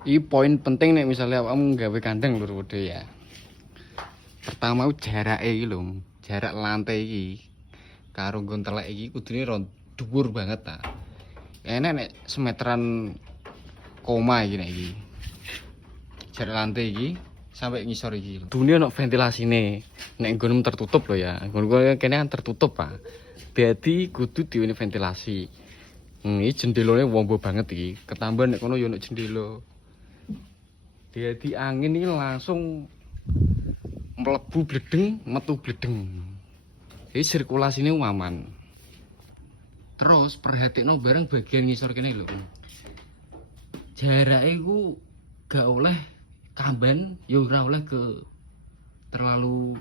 Iki poin penting nek misalnya awakmu gawe kandang lur wedhe ya. Pertama jarake iki lho, jarak lantai iki karo nggon telek iki kudune dhuwur banget ta. Enek nek semeteran koma iki nek iki. Jarak lantai iki sampai ngisor iki. Dunia ono ventilasine. Nek nggonmu tertutup lho ya. Nggon kene kan tertutup, Pak. Dadi kudu diweni ventilasi. Iki jendelane wombo banget iki. Ketambah nek kono yo ono jendela. Dadi angin iki langsung mlebu bledeng, metu bledeng. Jadi sirkulasine aman. Terus perhatikno bareng bagian ngisor kene lho. Jarake iku gak oleh kamban, ya ora oleh ke terlalu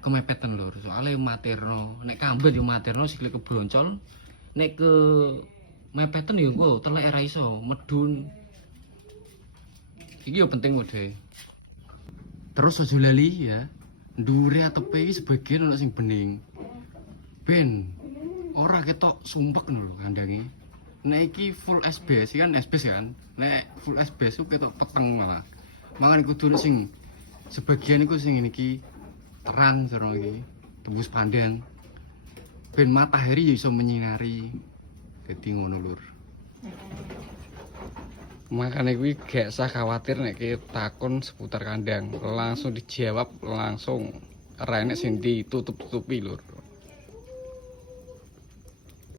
kemepetan lho. Soale materno, nek kamban yo materno sikile kebroncol, nek ke mepetan yo engko telek ora iso medun. Iki yo penting wae. Terus aja lali ya. Ndure atepe iki sebagian ono sing bening. Ben ora ketok sumpek ngono lho kandange. Nek iki full SBS kan SBS kan. Nek full SBS ku ketok peteng malah. Mangan kudu sing sebagian iku sing ngene iki terang sono iki, tembus pandang. Ben matahari ya iso menyinari. Dadi ngono lur. Makanya gue gak usah khawatir nek takon seputar kandang, langsung dijawab langsung. Ora enek sing ditutup-tutupi lur.